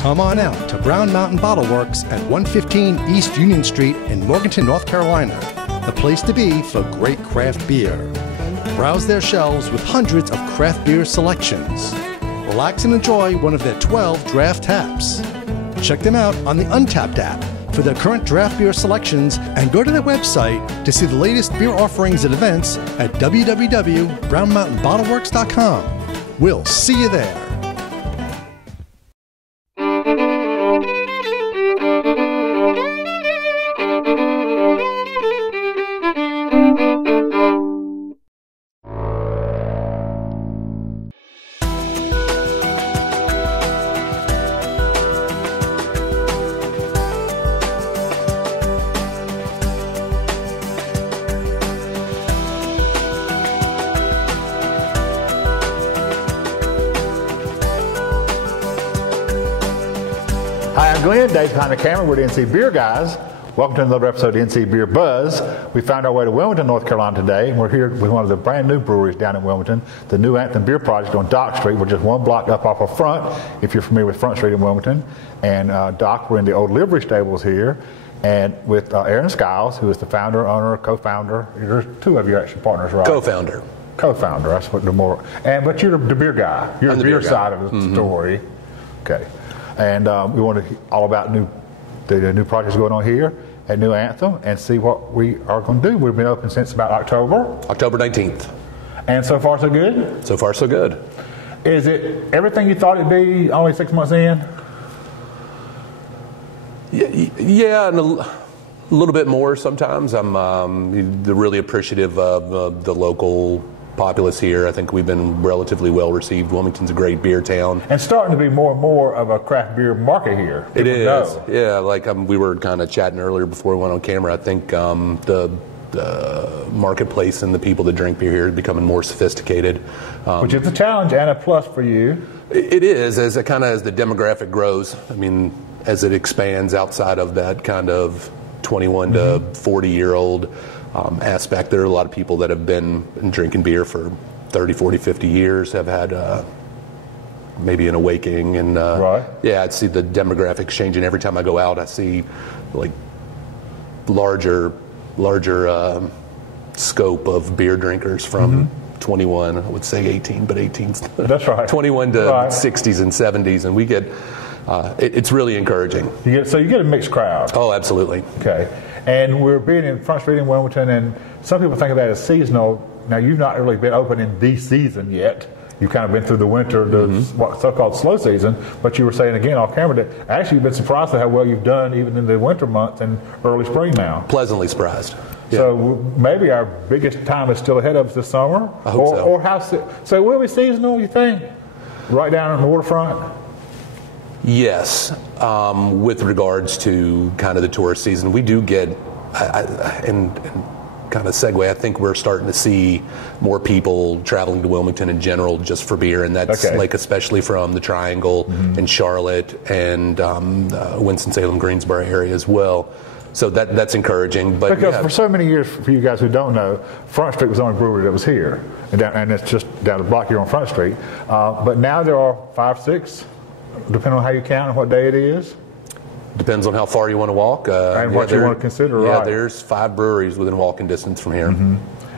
Come on out to Brown Mountain Bottleworks at 115 East Union Street in Morganton, North Carolina, the place to be for great craft beer. Browse their shelves with hundreds of craft beer selections. Relax and enjoy one of their 12 draft taps. Check them out on the Untapped app for their current draft beer selections and go to their website to see the latest beer offerings and events at www.brownmountainbottleworks.com. We'll see you there. Hi, I'm Glenn, Dave behind the camera. We're the NC Beer guys. Welcome to another episode of NC Beer Buzz. We found our way to Wilmington, North Carolina today, and we're here with one of the brand new breweries down in Wilmington, the new Anthem Beer Project on Dock Street. We're just one block up off of Front, if you're familiar with Front Street in Wilmington. And Dock, we're in the old livery stables here, and with Aaron Skiles, who is the founder, owner, co-founder. There's two of you actually partners, right? Co-founder. Co-founder, that's what the more. But you're the beer guy. You're the beer side of the story. Okay. And we want to hear all about the new projects going on here at New Anthem and see what we are going to do. We've been open since about October 19th. And so far, so good? So far, so good. Is it everything you thought it'd be only 6 months in? Yeah, and a little bit more sometimes. I'm really appreciative of the local populace here. I think we've been relatively well received. Wilmington's a great beer town. And starting to be more and more of a craft beer market here. It is. Yeah, like we were kind of chatting earlier before we went on camera. I think the marketplace and the people that drink beer here are becoming more sophisticated. Which is a challenge and a plus for you. It is, as the demographic grows. I mean, as it expands outside of that kind of 21 to 40-year-old aspect. There are a lot of people that have been drinking beer for 30, 40, 50 years, have had maybe an awakening. And right. Yeah, I see the demographics changing. Every time I go out, I see like larger scope of beer drinkers from 21, I would say 18, but 18's that's right. 21 to 60s and 70s, and we get it's really encouraging. So you get a mixed crowd. Oh, absolutely. Okay. And we're being in Front Street in Wilmington, and some people think of that as seasonal. Now, you've not really been open in the season yet. You've kind of been through the winter, the so-called slow season, but you were saying again off camera that actually you've been surprised at how well you've done even in the winter months and early spring now. Pleasantly surprised. Yeah. So maybe our biggest time is still ahead of us this summer. I hope so. Or so will it be seasonal, you think? Right down on the waterfront? Yes, with regards to kind of the tourist season, we do get, and kind of segue, I think we're starting to see more people traveling to Wilmington in general just for beer, and that's like especially from the Triangle and Charlotte and Winston-Salem, Greensboro area as well. So that's encouraging. But because for so many years, for you guys who don't know, Front Street was the only brewery that was here, and it's just down the block here on Front Street. But now there are 5, 6. Depending on how you count and what day it is? Depends on how far you want to walk. And what you want to consider, right? Yeah, there's 5 breweries within walking distance from here.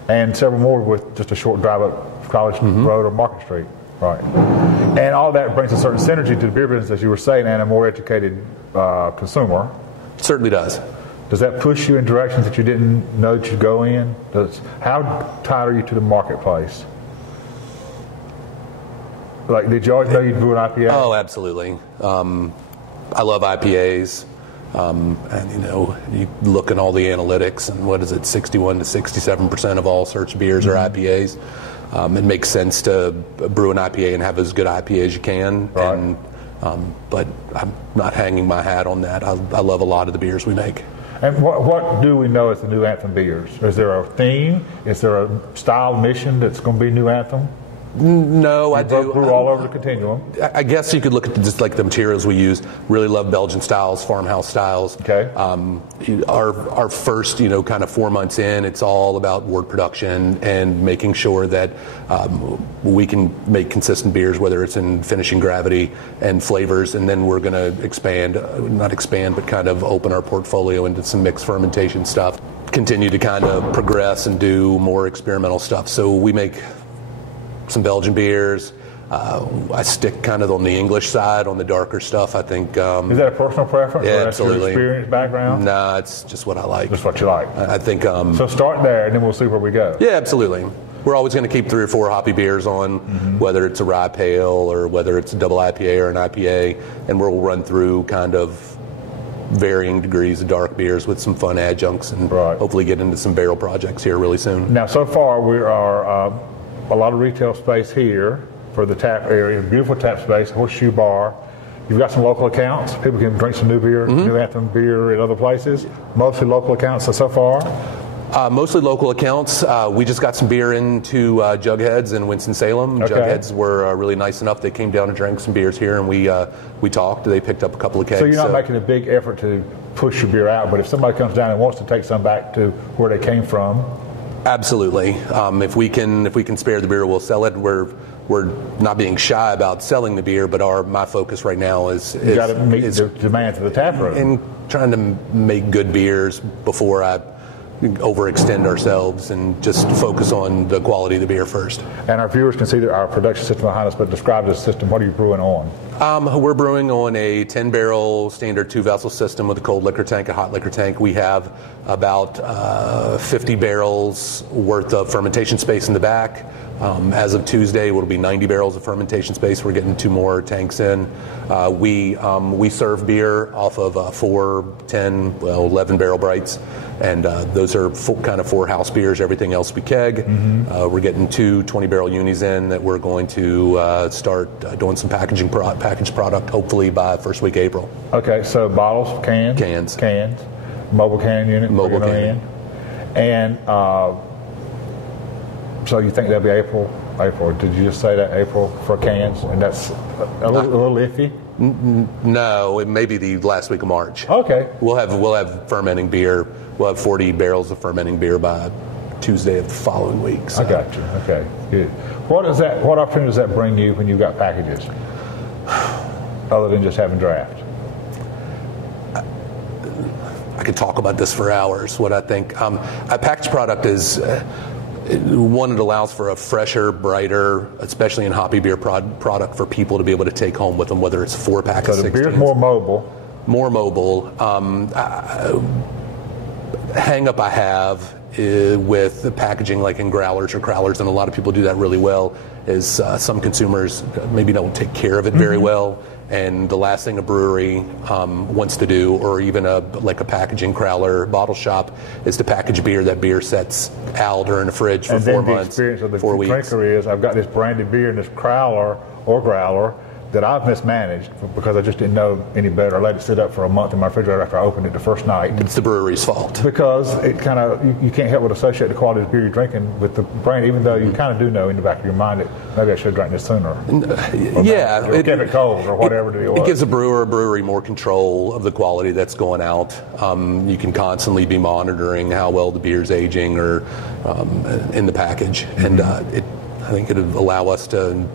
And several more with just a short drive up College Road or Market Street. Right. And all that brings a certain synergy to the beer business, as you were saying, and a more educated consumer. It certainly does. Does that push you in directions that you didn't know that you'd go in? How tied are you to the marketplace? Like, did you always know you'd brew an IPA? Oh, absolutely. I love IPAs. And, you look at all the analytics, and what is it, 61 to 67% of all search beers are IPAs. It makes sense to brew an IPA and have as good IPA as you can. Right. And, but I'm not hanging my hat on that. I love a lot of the beers we make. And what do we know as the new Anthem beers? Is there a theme? Is there a style mission that's going to be New Anthem? No, I do. Brew all over the continuum. I guess you could look at just like the materials we use. Really love Belgian styles, farmhouse styles. Okay. Our first, kind of 4 months in, it's all about wort production and making sure that we can make consistent beers, whether it's in finishing gravity and flavors, and then we're going to not expand, but kind of open our portfolio into some mixed fermentation stuff. Continue to kind of progress and do more experimental stuff. So we make some Belgian beers. I stick kind of on the English side, on the darker stuff. I think. Is that a personal preference? Yeah, or that's absolutely. Your experience background? No, it's just what I like. Just what you like. I think. So start there, and then we'll see where we go. Yeah, absolutely. We're always going to keep 3 or 4 hoppy beers on, whether it's a rye pale or whether it's a double IPA or an IPA, and we'll run through kind of varying degrees of dark beers with some fun adjuncts, and hopefully get into some barrel projects here really soon. Now, so far we are a lot of retail space here for the tap area, beautiful tap space, horseshoe bar. You've got some local accounts. People can drink some new beer, new Anthem beer at other places. Mostly local accounts so far. Mostly local accounts. We just got some beer into Jughead's in Winston-Salem. Okay. Jughead's were really nice enough. They came down and drank some beers here, and we talked. They picked up a couple of kegs. So you're not making a big effort to push your beer out, but if somebody comes down and wants to take some back to where they came from. Absolutely. If we can spare the beer, we'll sell it. We're not being shy about selling the beer, but my focus right now is you got to meet the demands of the tap room. And trying to make good beers before I overextend ourselves, and just focus on the quality of the beer first. And our viewers can see our production system behind us, but describe this system. What are you brewing on? We're brewing on a 10-barrel standard 2-vessel system with a cold liquor tank, a hot liquor tank. We have about 50 barrels worth of fermentation space in the back. As of Tuesday, it'll be 90 barrels of fermentation space. We're getting 2 more tanks in. We serve beer off of 4, 10, 11 barrel brights, and those are kind of 4 house beers. Everything else we keg. We're getting 2 20-barrel unis in that we're going to start doing some packaged product, hopefully by first week April. Okay, so bottles, cans, mobile can unit, and so you think that'll be April? Did you just say that April for cans? And that's a little iffy. No, it may be the last week of March. Okay. We'll have fermenting beer. We'll have 40 barrels of fermenting beer by Tuesday of the following week. So. I got you. Okay, good. What opportunity does that bring you when you've got packages, other than just having draft? I could talk about this for hours. What I think a packaged product is. One, it allows for a fresher, brighter, especially in hoppy beer product for people to be able to take home with them, whether it's a 4-pack or 16. So the beer's more mobile. More mobile. Hang up I have with the packaging, like in growlers or crowlers, and a lot of people do that really well, is some consumers maybe don't take care of it very well. And the last thing a brewery wants to do, or even a packaging crowler bottle shop, is to package beer. That beer sets out or in the fridge for 4 months, 4 weeks. And then the experience of the drinker is, I've got this branded beer in this crowler or growler that I've mismanaged because I just didn't know any better. I let it sit up for a month in my refrigerator after I opened it the first night. It's the brewery's fault. Because it kind of, you can't help but associate the quality of the beer you're drinking with the brand, even though you kind of do know in the back of your mind that maybe I should have drank this sooner. Or kept it cold or whatever it was. It gives a brewery more control of the quality that's going out. You can constantly be monitoring how well the beer's aging or in the package. And I think it would allow us to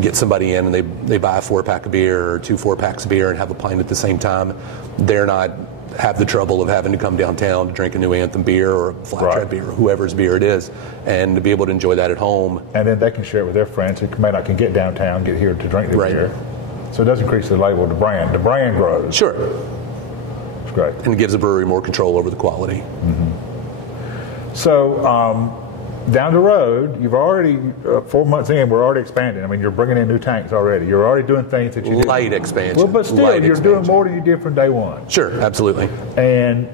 get somebody in and they buy a 4-pack of beer or 2 4-packs of beer and have a pint at the same time. They're not have the trouble of having to come downtown to drink a new Anthem beer or a Flagship beer or whoever's beer it is, and to be able to enjoy that at home. And then they can share it with their friends who may not can get downtown, get here to drink the beer. So it does increase the label of the brand. The brand grows. Sure. It's great. And it gives the brewery more control over the quality. So down the road, you've already, 4 months in, we're already expanding. I mean, you're bringing in new tanks already. You're already doing things that you did. Light expansion. Well, but still, you're doing more than you did from day one. Sure, absolutely. And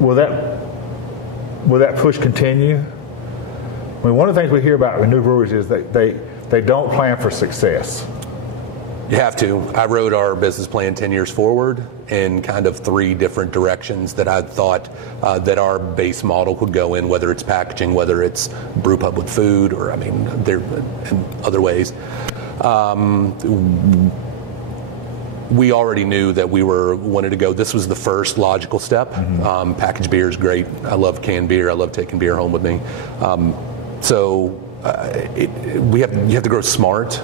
will that push continue? I mean, one of the things we hear about with new breweries is that they don't plan for success. You have to. I wrote our business plan 10 years forward in kind of 3 different directions that I thought that our base model could go in, whether it's packaging, whether it's brew pub with food, or I mean, there in other ways. We already knew that we wanted to go. This was the first logical step. Packaged beer is great. I love canned beer. I love taking beer home with me. You have to grow smart.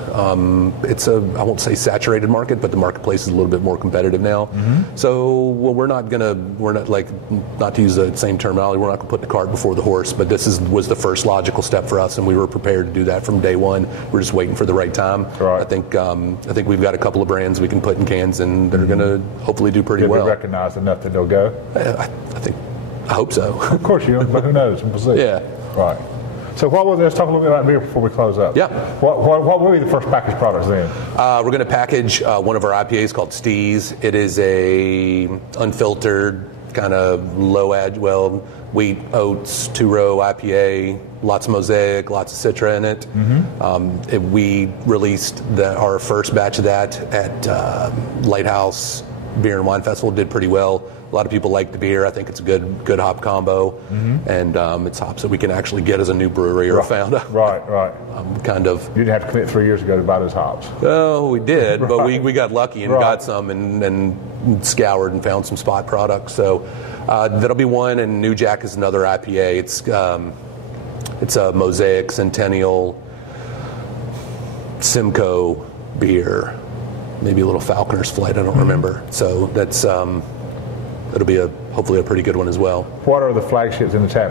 It's I won't say saturated market, but the marketplace is a little bit more competitive now. So we're not not to use the same terminology, we're not going to put the cart before the horse, but this was the first logical step for us, and we were prepared to do that from day one. We're just waiting for the right time. Right. I think we've got a couple of brands we can put in cans, and they're going to hopefully do pretty well. Be recognized enough that they'll go? I hope so. Of course you don't, but who knows? We'll see. Yeah. Right. So let's talk a little bit about beer before we close up. Yeah. What will be the first packaged products then? We're going to package one of our IPAs called Steez. It is a unfiltered, kind of wheat, oats, 2-row IPA, lots of mosaic, lots of Citra in it. We released our first batch of that at Lighthouse Beer and Wine Festival. Did pretty well. A lot of people like the beer. I think it's a good hop combo, and it's hops that we can actually get as a new brewery or found out. Right. Kind of. You didn't have to commit 3 years ago to buy those hops. Oh, we did, but we got lucky and got some and scoured and found some spot products. So that'll be one, and New Jack is another IPA. It's a Mosaic Centennial Simcoe beer, maybe a little Falconer's Flight. I don't remember. So that's. It'll be hopefully a pretty good one as well. What are the flagships in the tap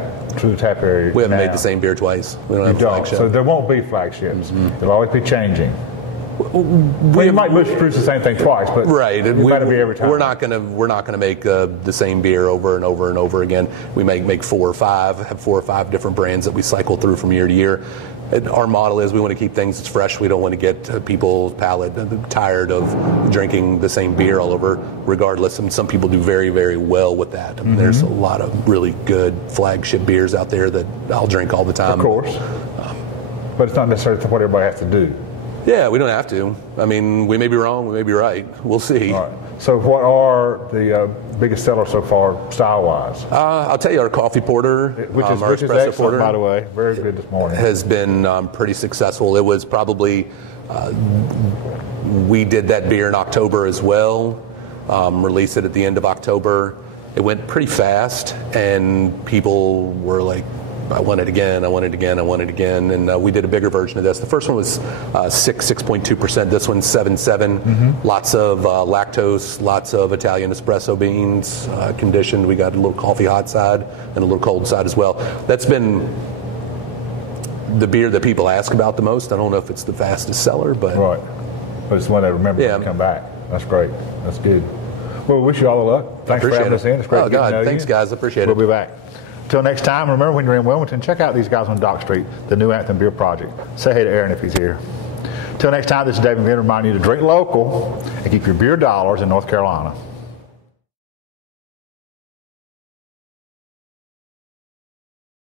area? We haven't made the same beer twice. We don't have a flagship. So there won't be flagships. They'll always be changing. You might produce the same thing twice, but right. It's got to be every time. We're not gonna make the same beer over and over and over again. We make 4 or 5 different brands that we cycle through from year to year. Our model is we want to keep things fresh. We don't want to get people's palate tired of drinking the same beer all over, regardless. And some people do very, very well with that. There's a lot of really good flagship beers out there that I'll drink all the time. Of course. But it's not necessarily what everybody has to do. Yeah, we don't have to. I mean, we may be wrong, we may be right. We'll see. All right. So what are the biggest sellers so far, style-wise? I'll tell you, our coffee porter, which is excellent, porter, by the way, very good this morning, has been pretty successful. It was probably, we did that beer in October as well, released it at the end of October. It went pretty fast, and people were like, I want it again, and we did a bigger version of this. The first one was 6.2%. This one's 7.7. Lots of lactose, lots of Italian espresso beans, conditioned. We got a little coffee hot side and a little cold side as well. That's been the beer that people ask about the most. I don't know if it's the fastest seller, but right. But it's one they remember when they come back. That's great. That's good. Well, we wish you all the luck. Thanks for having us in. It's great to know you. Thanks, guys. I appreciate it. We'll be back. Until next time, remember when you're in Wilmington, check out these guys on Dock Street, the new Anthem Beer Project. Say hey to Aaron if he's here. Until next time, this is David Venter reminding you to drink local and keep your beer dollars in North Carolina.